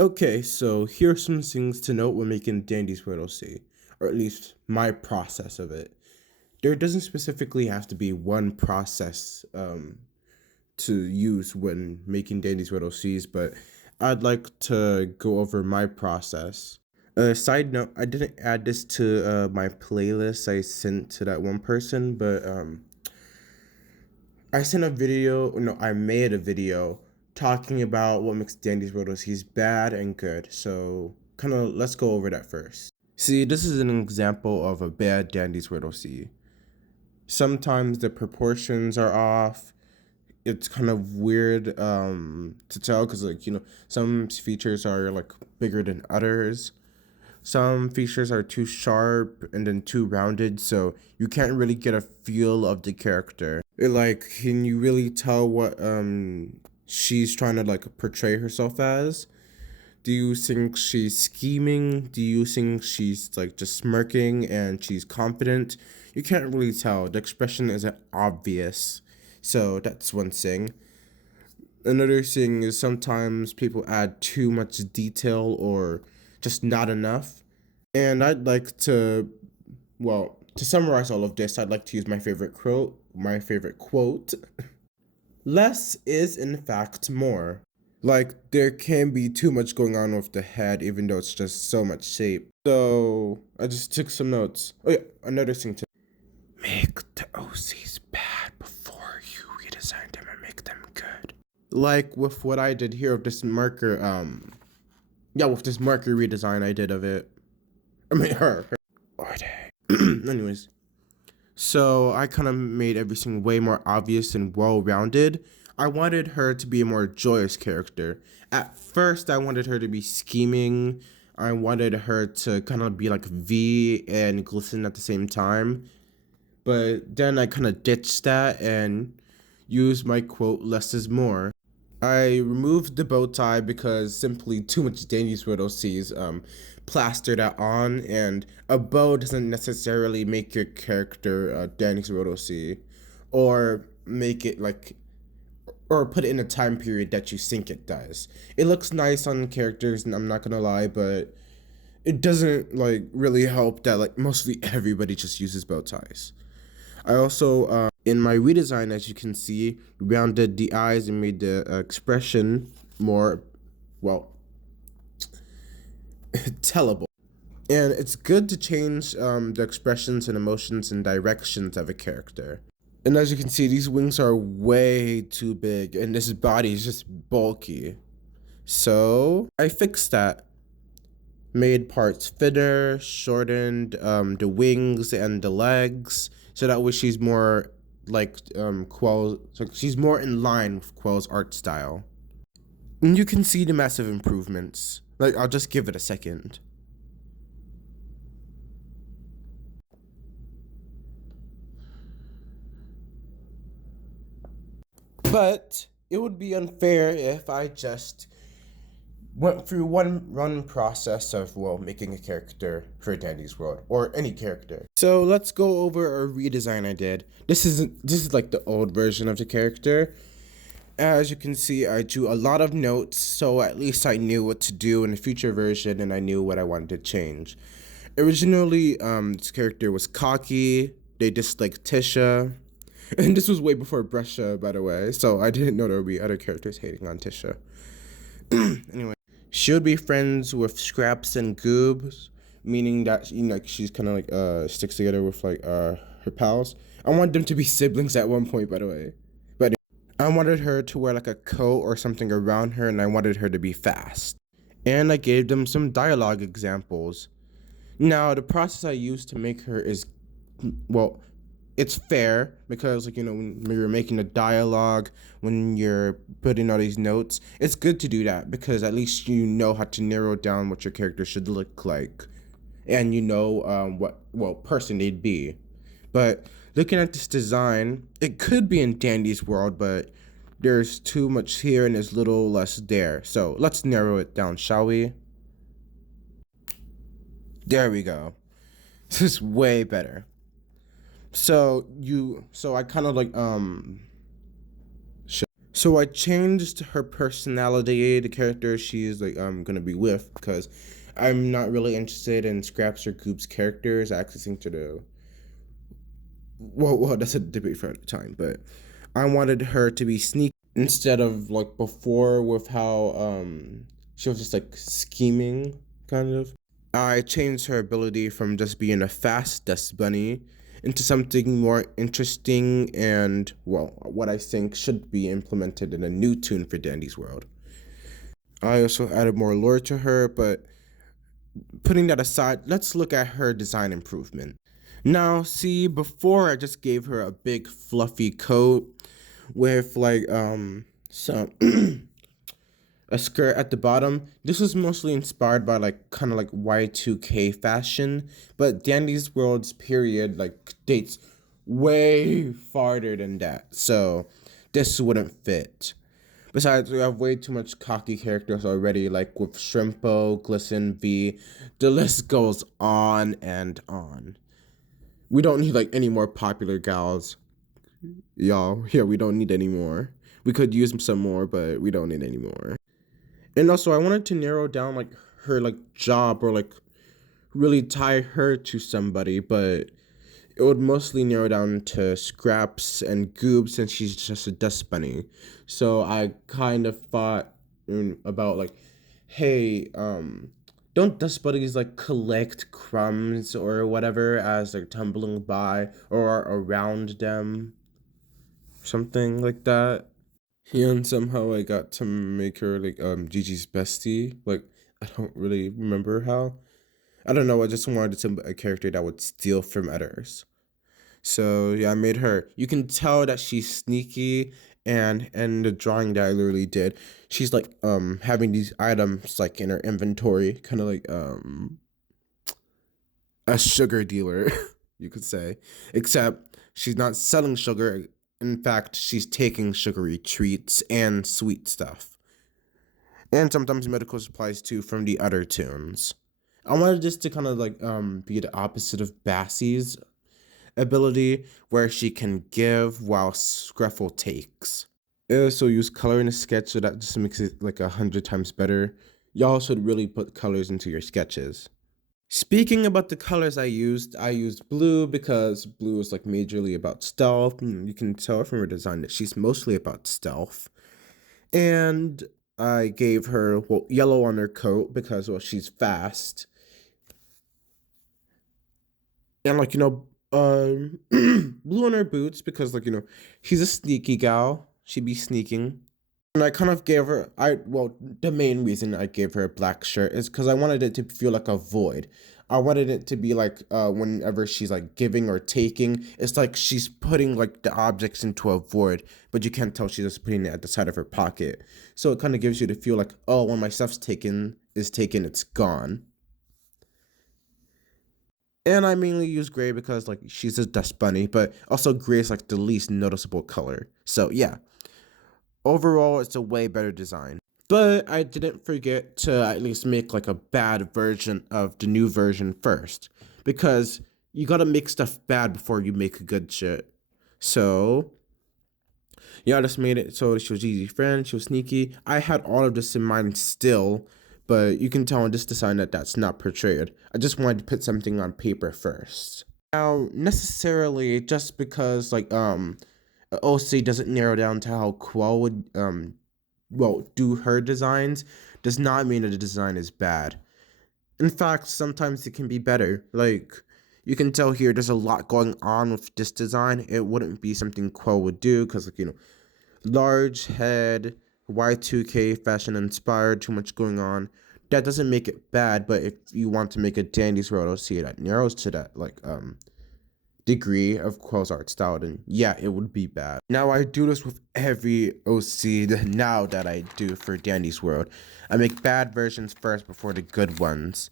Okay, so here are some things to note when making Dandy's Riddle C, or at least my process of it. There doesn't specifically have to be one process to use when making Dandy's Riddle C's, but I'd like to go over my process. Side note, I didn't add this to my playlist I sent to that one person, but I sent a video, no, I made a video talking about what makes Dandy's Riddle C's bad and good. So, kind of, let's go over that first. See, this is an example of a bad Dandy's Riddle C. Sometimes the proportions are off. It's kind of weird to tell because, like, some features are like bigger than others. Some features are too sharp and then too rounded, so you can't really get a feel of the character. Like, can you really tell what she's trying to like portray herself as? Do you think she's scheming? Do you think she's like just smirking and she's confident? You can't really tell. The expression isn't obvious. So that's one thing. Another thing is sometimes people add too much detail or just not enough. And I'd like to, well, to summarize all of this, I'd like to use my favorite quote. My favorite quote. Less is in fact more. Like, there can be too much going on with the head, even though it's just so much shape. So I just took some notes. Oh yeah, another thing to make the OCs bad before you redesign them and make them good. Like with what I did here with this marker, with this marker redesign I did of it. I mean her. Or they. Anyways. So I kind of made everything way more obvious and well-rounded. I wanted her to be a more joyous character. At first, I wanted her to be scheming. I wanted her to kind of be like V and glisten at the same time. But then I kind of ditched that and used my quote, less is more. I removed the bow tie because simply too much Dandy's Riddle C's plastered that on, and a bow doesn't necessarily make your character Dandy's Riddle C, or make it like, or put it in a time period that you think it does. It looks nice on characters, and I'm not gonna lie, but it doesn't like really help that like mostly everybody just uses bow ties. I also, in my redesign, as you can see, rounded the eyes and made the expression more, well, tellable. And it's good to change the expressions and emotions and directions of a character. And as you can see, these wings are way too big, and this body is just bulky. So I fixed that. Made parts thinner, shortened the wings and the legs, so that way she's more like Quell. So she's more in line with Quell's art style. And you can see the massive improvements. Like, I'll just give it a second. But it would be unfair if I just went through one run process of, well, making a character for Dandy's World, or any character. So let's go over a redesign I did. This is like the old version of the character. As you can see, I drew a lot of notes, so at least I knew what to do in the future version, and I knew what I wanted to change. Originally, this character was cocky. They disliked Tisha. And this was way before Brescia, by the way, so I didn't know there would be other characters hating on Tisha. Anyway, she would be friends with Scraps and Goobs, meaning that like she's kind of like sticks together with like her pals. I wanted them to be siblings at one point, by the way. But I wanted her to wear like a coat or something around her, and I wanted her to be fast. And I gave them some dialogue examples. Now, the process I used to make her is, well, it's fair because, like, when you're making a dialogue, when you're putting all these notes, it's good to do that because at least you know how to narrow down what your character should look like, and you know what person they'd be. But looking at this design, it could be in Dandy's world, but there's too much here and there's little less there. So let's narrow it down, shall we? There we go. This is way better. So I kind of like So I changed her personality, the character she's like gonna be with, because I'm not really interested in Scraps or Goop's characters accessing to the well, that's a debate for another time, but I wanted her to be sneaky instead of like before with how she was just like scheming kind of. I changed her ability from just being a fast dust bunny into something more interesting and well, what I think should be implemented in a new tune for Dandy's World. I also added more lore to her, but putting that aside, let's look at her design improvement. Now, see, before I just gave her a big fluffy coat with like some a skirt at the bottom. This was mostly inspired by like kind of like Y2K fashion, but Dandy's World's period like dates way farther than that. So this wouldn't fit. Besides, we have way too much cocky characters already, like with Shrimpo, Glisten, V. The list goes on and on. We don't need like any more popular gals, y'all. Yeah, we don't need any more. We could use some more, but we don't need any more. And also, I wanted to narrow down like her like job or like really tie her to somebody, but it would mostly narrow down to Scraps and Goob since she's just a dust bunny. So I kind of thought about like, hey, don't dust bunnies like collect crumbs or whatever as they're tumbling by or around them, something like that. And somehow I got to make her like Gigi's bestie. Like I don't really remember how. I don't know. I just wanted a character that would steal from others. So yeah, I made her. You can tell that she's sneaky, and the drawing that I literally did, she's like having these items like in her inventory, kind of like a sugar dealer, you could say. Except she's not selling sugar. In fact, she's taking sugary treats and sweet stuff. And sometimes medical supplies too from the other tunes. I wanted this to kind of like be the opposite of Bassie's ability, where she can give while Scruffle takes. I also use color in a sketch, so that just makes it like 100 times better. Y'all should really put colors into your sketches. Speaking about the colors I used blue because blue is like majorly about stealth. You can tell from her design that she's mostly about stealth. And I gave her well, yellow on her coat because well she's fast. And like blue on her boots because like she's a sneaky gal. She'd be sneaking. And I kind of gave her the main reason I gave her a black shirt is because I wanted it to feel like a void. I wanted it to be like whenever she's like giving or taking, it's like she's putting like the objects into a void, but you can't tell she's just putting it at the side of her pocket. So it kind of gives you to feel like, oh, when my stuff's taken, it's gone. And I mainly use gray because like she's a dust bunny, but also gray is like the least noticeable color. So yeah, overall it's a way better design. But I didn't forget to at least make like a bad version of the new version first, because you gotta make stuff bad before you make good shit. So yeah, I just made it so she was easy friend, she was sneaky. I had all of this in mind still, but you can tell in this design that that's not portrayed. I just wanted to put something on paper first. Now, necessarily, just because like OC doesn't narrow down to how Quell would do her designs, does not mean that the design is bad. In fact, sometimes it can be better. Like you can tell here, there's a lot going on with this design. It wouldn't be something Quell would do because like large head, Y2K fashion inspired, too much going on. That doesn't make it bad, but if you want to make a Dandy's World OC that narrows to that like degree of Quell's art style, then yeah, it would be bad. Now I do this with every OC now that I do for Dandy's World. I make bad versions first before the good ones.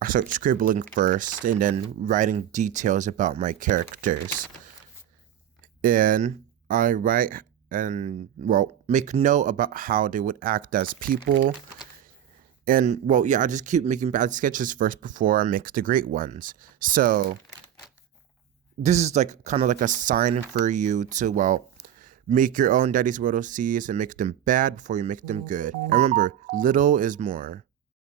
I start scribbling first and then writing details about my characters. And I write and make note about how they would act as people. And I just keep making bad sketches first before I make the great ones. So this is like kind of like a sign for you to Make your own Daddy's World OCs and make them bad before you make them good. And remember, little is more.